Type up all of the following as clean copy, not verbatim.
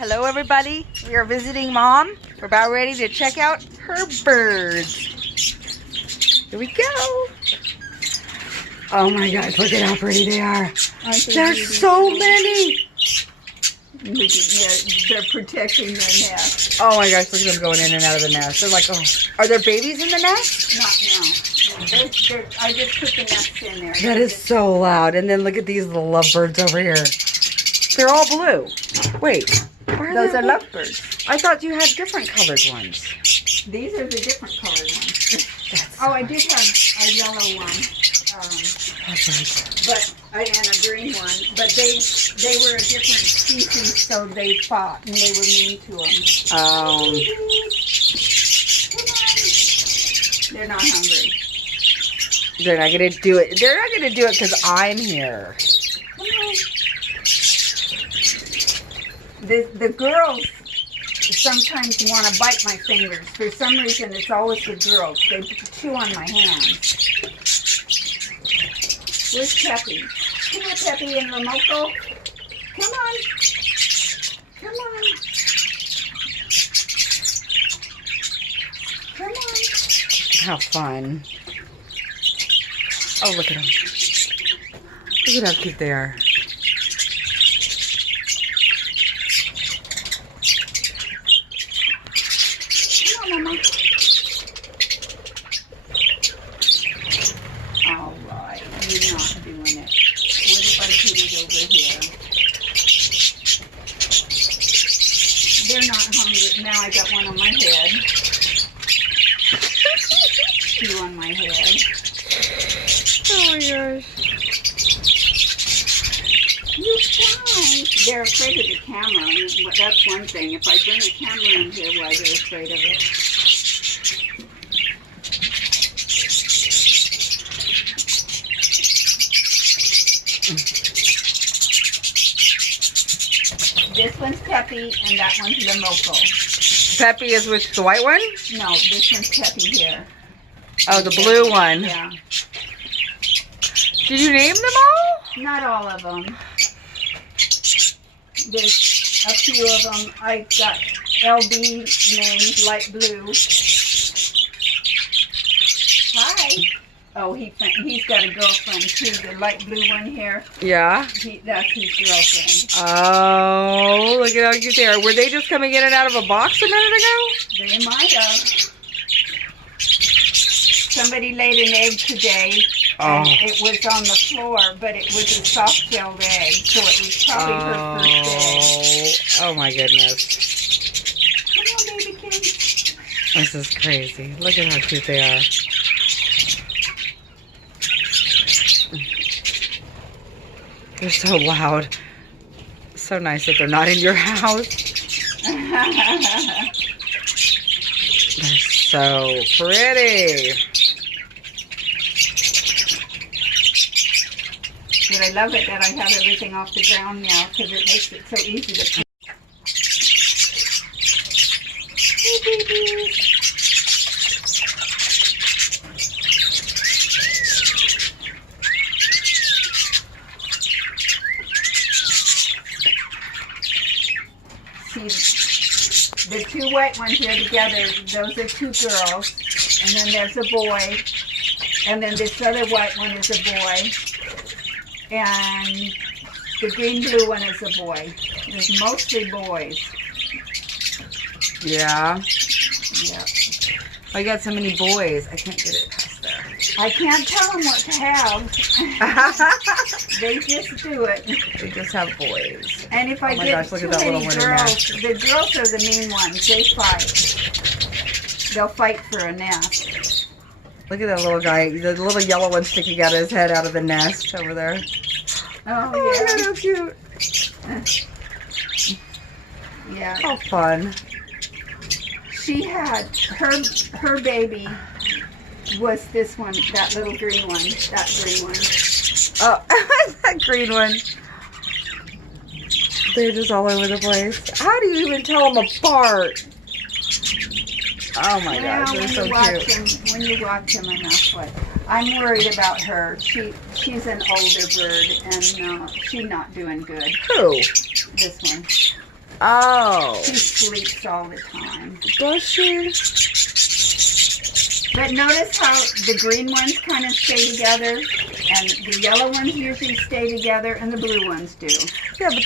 Hello everybody, we are visiting Mom. We're about ready to check out her birds. Here we go. Oh my gosh, look at how pretty they are. There's so many. They're protecting their nest. Oh my gosh, look at them going in and out of the nest. They're like, oh, are there babies in the nest? Not now. I just put the nest in there. That is so loud. And then look at these little lovebirds over here. They're all blue. Wait. Those are lovebirds. I thought you had different colored ones. These are the different colored ones. Oh, I did have a yellow one. And a green one. But they were a different species, so they fought and they were mean to them. They're not hungry. They're not gonna do it. They're not gonna do it because I'm here. The girls sometimes want to bite my fingers. For some reason, it's always the girls. They chew on my hands. Where's Peppy? Come here, Peppy and Ramoko. Come on. Come on. Come on. How fun. Oh, look at them. Look at how cute they are. Mama. All right, you're not doing it. What if I put it over here? They're not hungry. Now I got one on my head. Two on my head. Oh my gosh. You guys, they're afraid of the camera. That's one thing. If I bring a camera in here, why they're afraid of it? This one's Peppy, and that one's Ramoko. Peppy is which, the white one? No, this one's Peppy here. Oh, the blue one. Yeah. Did you name them all? Not all of them. There's a few of them. I got LB named light blue. Hi. Oh, he's got a girlfriend too. The light blue one here. Yeah. That's his girlfriend. Oh, look at how cute they are. Were they just coming in and out of a box a minute ago? They might have. Somebody laid an egg today. And it was on the floor, but it was a soft-shelled egg, so it was probably her first egg. Oh my goodness. Come on, baby kid. This is crazy. Look at how cute they are. They're so loud. So nice that they're not in your house. They're so pretty. But I love it that I have everything off the ground now because it makes it so easy to pick. Hey, baby. See, the two white ones here together, those are two girls. And then there's a boy. And then this other white one is a boy. And the green-blue one is a boy. There's mostly boys. Yeah. Yeah. I got so many boys. I can't get it past there. I can't tell them what to have. They just do it. They just have boys. And if I get too many girls, the girls are the mean ones. They fight. They'll fight for a nest. Look at that little guy. The little yellow one sticking out of his head out of the nest over there. Oh, Oh, yeah. how cute. Yeah. How fun. She had, her baby was this one, that little green one, that green one. Oh, that green one. They're just all over the place. How do you even tell them apart? Oh my gosh, they're so cute. When you watch them enough, but I'm worried about her. She's an older bird, and she's not doing good. Who? This one. Oh. She sleeps all the time. Does she? But notice how the green ones kind of stay together, and the yellow ones usually stay together, and the blue ones do. Yeah, but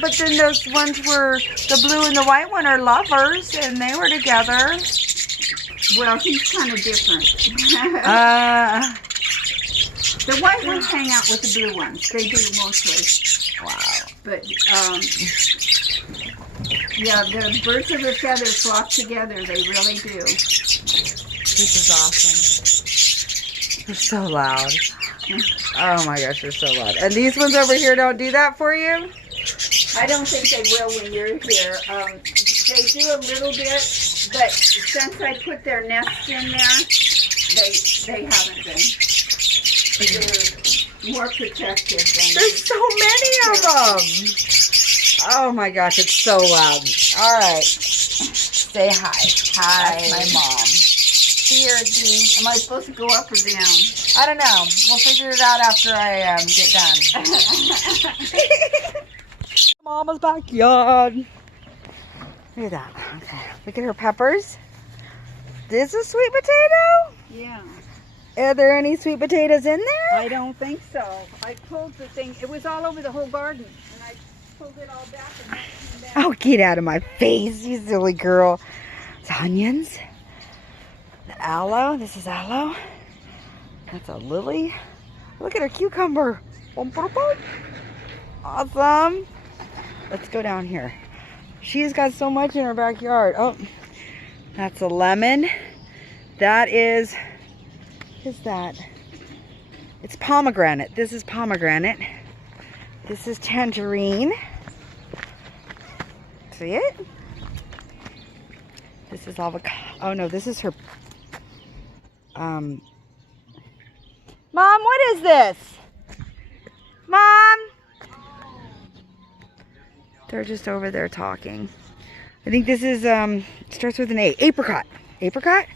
but then those ones were, the blue and the white one are lovers, and they were together. Well, he's kind of different. The white ones hang out with the blue ones. They do mostly. Wow. But, yeah, the birds of a feather flock together. They really do. This is awesome. They're so loud. Oh my gosh, they're so loud. And these ones over here don't do that for you? I don't think they will when you're here. They do a little bit, but since I put their nests in there, they haven't been. They're more protective than. There's so many of them. Oh my gosh, it's so loud. All right. Say hi. Hi. That's my mom. Here, Am I supposed to go up or down? I don't know. We'll figure it out after I get done. Mama's backyard. Look at that. Okay. Look at her peppers. This is sweet potato? Yeah. Are there any sweet potatoes in there? I don't think so. I pulled the thing. It was all over the whole garden. And I pulled it all back and it came back. Oh, get out of my face, you silly girl. It's onions. The aloe. This is aloe. That's a lily. Look at her cucumber. Boom, boom, boom. Awesome. Let's go down here. She's got so much in her backyard. Oh, that's a lemon. That is, what is that? It's pomegranate. This is pomegranate. This is tangerine. See it? This is avocado. Oh no, this is her. Mom, what is this? Mom? They're just over there talking. I think this is, starts with an A. Apricot. Apricot?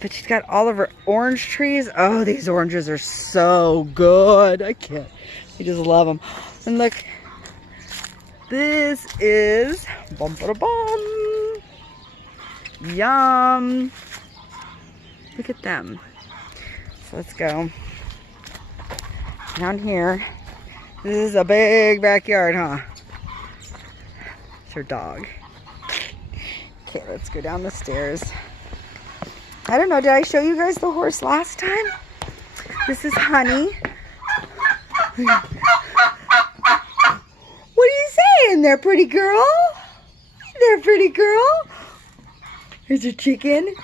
But she's got all of her orange trees. Oh, these oranges are so good. I can't. I just love them. And look. This is... Bum, ba, da, bum. Yum. Look at them. So let's go down here. This is a big backyard, huh? It's her dog. Okay, let's go down the stairs. I don't know, did I show you guys the horse last time? This is Honey. What are you saying there, pretty girl? There, pretty girl. Here's a chicken.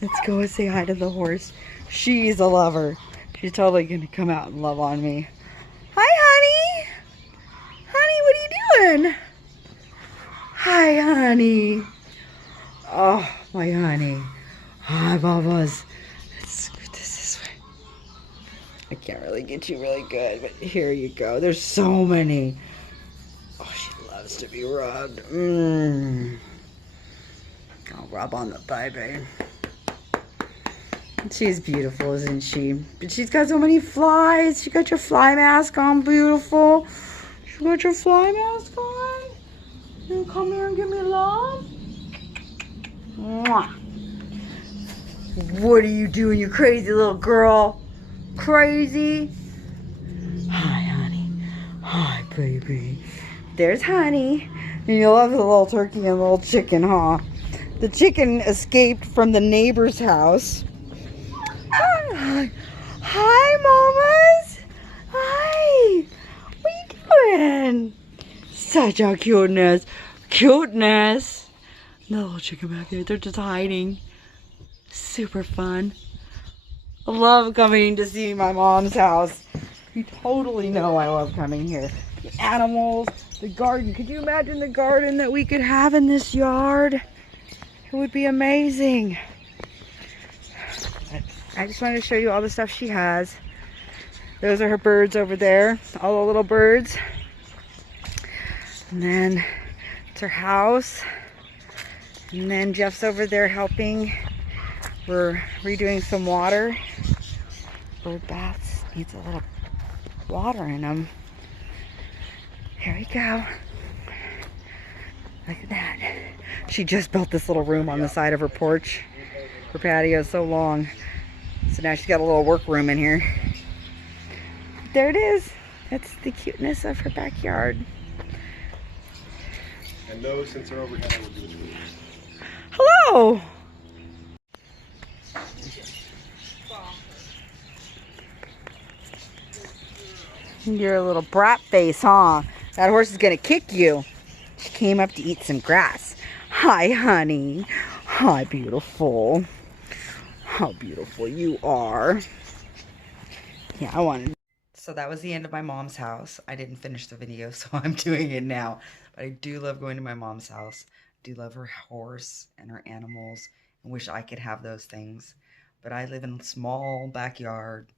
Let's go and say hi to the horse. She's a lover. She's totally gonna come out and love on me. Hi, Honey. Honey, what are you doing? Hi, Honey. Oh, my honey. Hi, Bubba's. Let's scoot this way. I can't really get you really good, but here you go. There's so many. Oh, she loves to be rubbed. I'll rub on the baby. She's beautiful, isn't she? But she's got so many flies. You got your fly mask on, beautiful. You got your fly mask on? You come here and give me love? Mwah. What are you doing, you crazy little girl? Crazy? Hi, honey. Hi, baby. There's Honey. And you love the little turkey and little chicken, huh? The chicken escaped from the neighbor's house. Hi. Hi, mamas. Hi. What are you doing? Such a cuteness. Cuteness. The little chicken back there. They're just hiding. Super fun. I love coming to see my mom's house. You totally know I love coming here. The animals, the garden. Could you imagine the garden that we could have in this yard? It would be amazing. I just wanted to show you all the stuff she has. Those are her birds over there. All the little birds. And then it's her house. And then Jeff's over there helping. We're redoing some water. Bird baths. Needs a little water in them. Here we go. Look at that. She just built this little room on the side of her porch. Her patio is so long. So now she's got a little workroom in here. There it is. That's the cuteness of her backyard. And those, since they're overhead, I will do it. Hello. You're a little brat face, huh? That horse is gonna kick you. She came up to eat some grass. Hi, honey. Hi, beautiful. How beautiful you are. Yeah, I wanted. So that was the end of my mom's house. I didn't finish the video, so I'm doing it now. But I do love going to my mom's house. I do love her horse and her animals. I wish I could have those things. But I live in a small backyard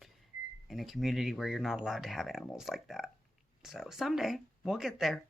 in a community where you're not allowed to have animals like that. So someday we'll get there.